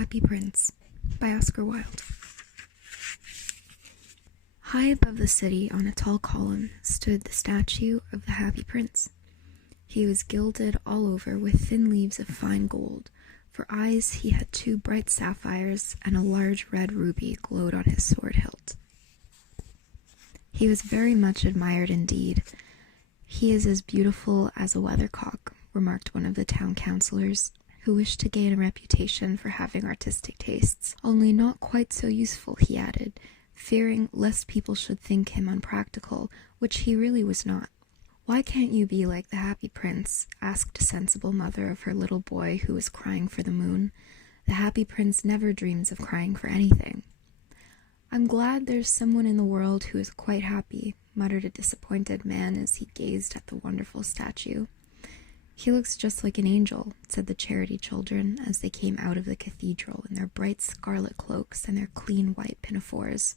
Happy Prince by Oscar Wilde. High above the city on a tall column stood the statue of the Happy Prince. He was gilded all over with thin leaves of fine gold. For eyes he had 2 bright sapphires, and a large red ruby glowed on his sword hilt. He was very much admired indeed. "He is as beautiful as a weathercock," remarked one of the town councillors, who wished to gain a reputation for having artistic tastes. "Only not quite so useful," he added, fearing lest people should think him unpractical, which he really was not. "Why can't you be like the Happy Prince?" asked a sensible mother of her little boy who was crying for the moon. "The Happy Prince never dreams of crying for anything." "I'm glad there's someone in the world who is quite happy," muttered a disappointed man as he gazed at the wonderful statue. "He looks just like an angel," said the charity children as they came out of the cathedral in their bright scarlet cloaks and their clean white pinafores.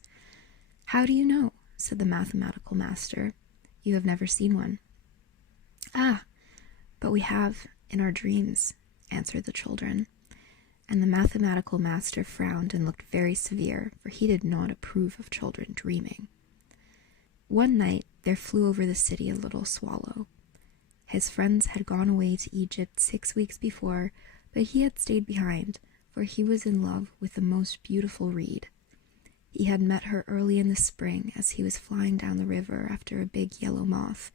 "How do you know?" said the mathematical master. "You have never seen one." "Ah, but we have in our dreams," answered the children. And the mathematical master frowned and looked very severe, for he did not approve of children dreaming. One night there flew over the city a little swallow. His friends had gone away to Egypt 6 weeks before, but he had stayed behind, for he was in love with the most beautiful reed. He had met her early in the spring as he was flying down the river after a big yellow moth,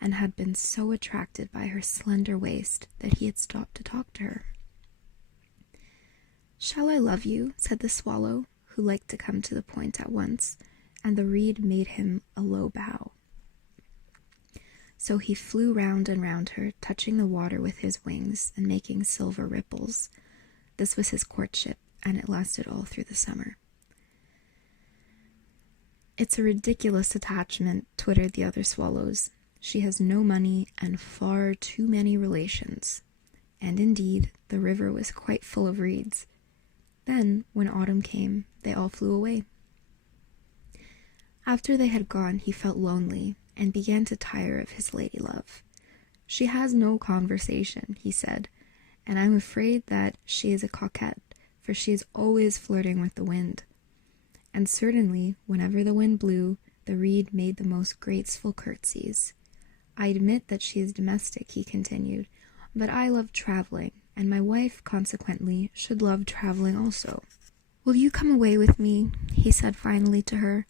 and had been so attracted by her slender waist that he had stopped to talk to her. "Shall I love you?" said the swallow, who liked to come to the point at once, and the reed made him a low bow. So he flew round and round her, touching the water with his wings and making silver ripples. This was his courtship, and it lasted all through the summer. "It's a ridiculous attachment," twittered the other swallows. "She has no money and far too many relations." And indeed, the river was quite full of reeds. Then, when autumn came, they all flew away. After they had gone, he felt lonely, and began to tire of his lady-love. "She has no conversation," he said, "and I'm afraid that she is a coquette, for she is always flirting with the wind." And certainly, whenever the wind blew, the reed made the most graceful curtsies. "I admit that she is domestic," he continued, "but I love traveling, and my wife, consequently, should love traveling also." "Will you come away with me?" he said finally to her,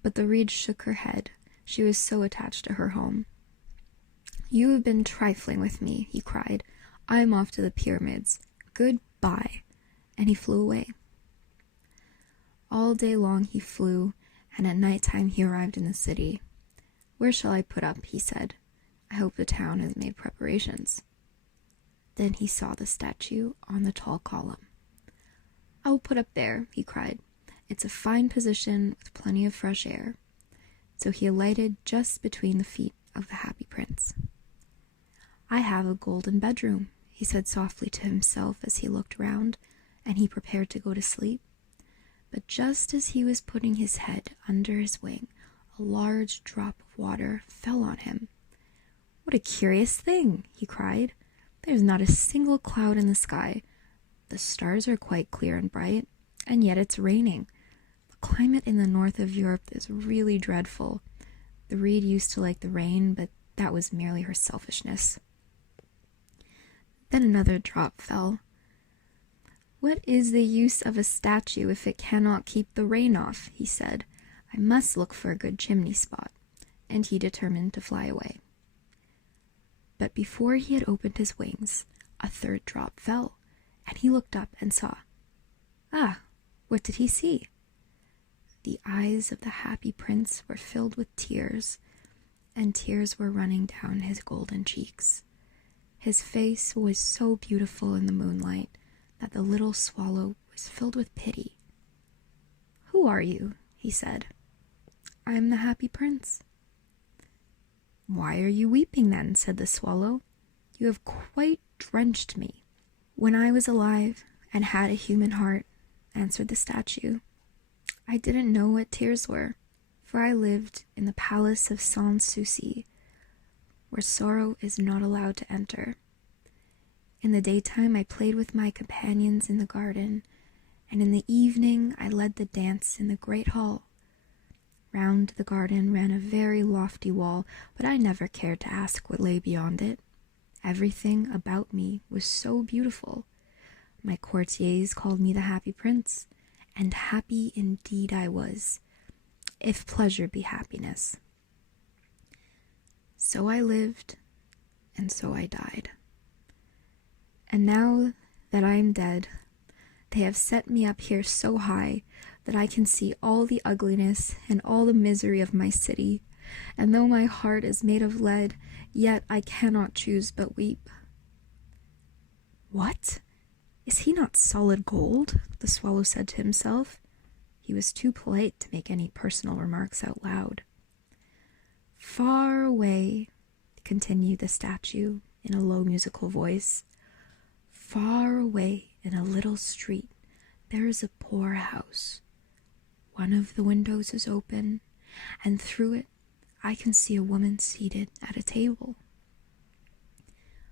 but the reed shook her head. She was so attached to her home. "You have been trifling with me," he cried. "I'm off to the pyramids. Goodbye." And he flew away. All day long he flew, and at night time he arrived in the city. "Where shall I put up?" he said. "I hope the town has made preparations." Then he saw the statue on the tall column. "I will put up there," he cried. "It's a fine position with plenty of fresh air." So he alighted just between the feet of the Happy Prince. "I have a golden bedroom," he said softly to himself as he looked round, and he prepared to go to sleep. But just as he was putting his head under his wing, a large drop of water fell on him. "What a curious thing!" he cried. "There's not a single cloud in the sky. The stars are quite clear and bright, and yet it's raining. The climate in the north of Europe is really dreadful." The reed used to like the rain, but that was merely her selfishness. Then another drop fell. "What is the use of a statue if it cannot keep the rain off?" he said. "I must look for a good chimney spot." And he determined to fly away. But before he had opened his wings, a third drop fell, and he looked up and saw. Ah, what did he see? The eyes of the Happy Prince were filled with tears, and tears were running down his golden cheeks. His face was so beautiful in the moonlight that the little swallow was filled with pity. "Who are you?" he said. "I am the Happy Prince." "Why are you weeping then?" said the swallow. "You have quite drenched me." "When I was alive and had a human heart," answered the statue, "I didn't know what tears were, for I lived in the palace of Sans Souci, where sorrow is not allowed to enter. In the daytime I played with my companions in the garden, and in the evening I led the dance in the great hall. Round the garden ran a very lofty wall, but I never cared to ask what lay beyond it. Everything about me was so beautiful. My courtiers called me the Happy Prince, and happy indeed I was, if pleasure be happiness. So I lived, and so I died. And now that I am dead, they have set me up here so high that I can see all the ugliness and all the misery of my city, and though my heart is made of lead, yet I cannot choose but weep. What? Is he not solid gold? The swallow said to himself. He was too polite to make any personal remarks out loud. Far away, continued the statue in a low musical voice, far away in a little street there is a poor house. One of the windows is open, and through it I can see a woman seated at a table.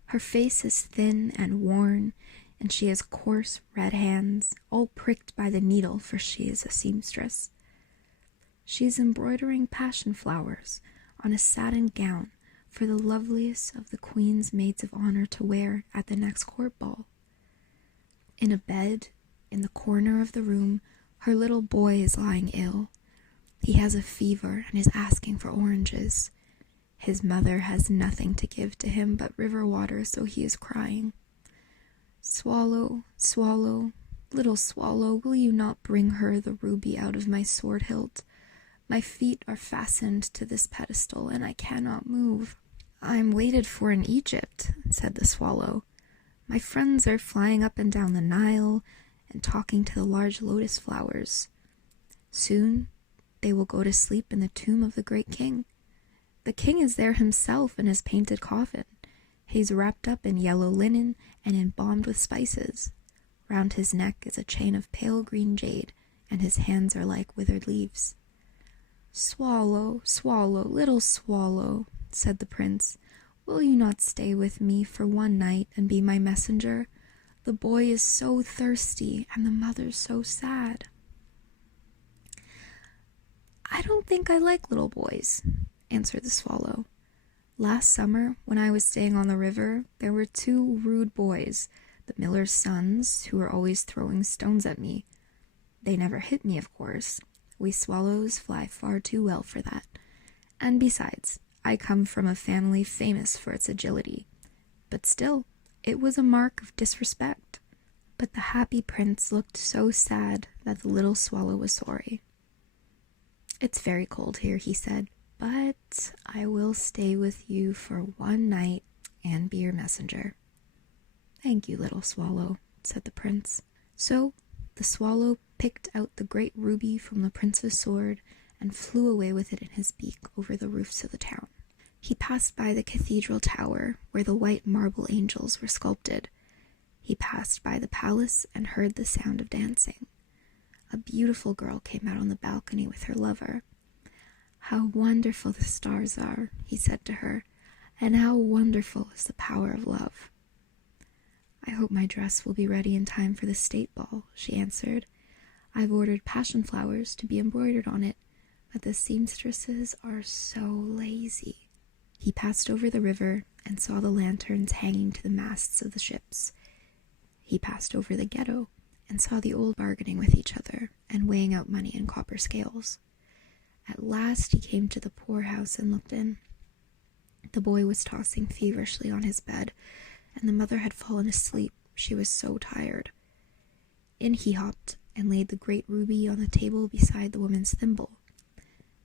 Her face is thin and worn, and she has coarse red hands, all pricked by the needle, for she is a seamstress. She is embroidering passion flowers on a satin gown for the loveliest of the queen's maids of honor to wear at the next court ball. In a bed, in the corner of the room, her little boy is lying ill. He has a fever and is asking for oranges. His mother has nothing to give to him but river water, so he is crying. Swallow, swallow, little swallow, will you not bring her the ruby out of my sword hilt? My feet are fastened to this pedestal, and I cannot move. I am waited for in Egypt, said the swallow. My friends are flying up and down the Nile and talking to the large lotus flowers. Soon they will go to sleep in the tomb of the great king. The king is there himself in his painted coffin. He's wrapped up in yellow linen and embalmed with spices. Round his neck is a chain of pale green jade, and his hands are like withered leaves. Swallow, swallow, little swallow, said the prince, will you not stay with me for one night and be my messenger? The boy is so thirsty, and the mother so sad. I don't think I like little boys, answered the swallow. Last summer, when I was staying on the river, there were 2 rude boys, the miller's sons, who were always throwing stones at me. They never hit me, of course. We swallows fly far too well for that. And besides, I come from a family famous for its agility. But still, it was a mark of disrespect. But the Happy Prince looked so sad that the little swallow was sorry. It's very cold here, he said, but I will stay with you for one night and be your messenger. Thank you, little swallow, said the prince. So the swallow picked out the great ruby from the prince's sword and flew away with it in his beak over the roofs of the town. He passed by the cathedral tower where the white marble angels were sculpted. He passed by the palace and heard the sound of dancing. A beautiful girl came out on the balcony with her lover. How wonderful the stars are, he said to her, and how wonderful is the power of love. I hope my dress will be ready in time for the state ball, she answered. I've ordered passion flowers to be embroidered on it, but the seamstresses are so lazy. He passed over the river and saw the lanterns hanging to the masts of the ships. He passed over the ghetto and saw the old bargaining with each other and weighing out money in copper scales. At last he came to the poorhouse and looked in. The boy was tossing feverishly on his bed, and the mother had fallen asleep. She was so tired. In he hopped and laid the great ruby on the table beside the woman's thimble.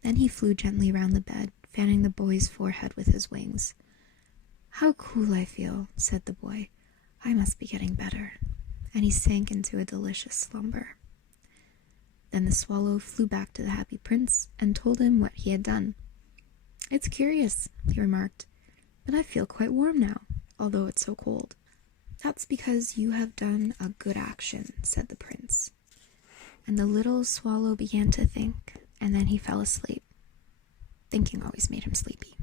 Then he flew gently round the bed, fanning the boy's forehead with his wings. How cool I feel, said the boy. I must be getting better. And he sank into a delicious slumber. Then the swallow flew back to the Happy Prince and told him what he had done. It's curious, he remarked, but I feel quite warm now, although it's so cold. That's because you have done a good action, said the prince. And the little swallow began to think, and then he fell asleep. Thinking always made him sleepy.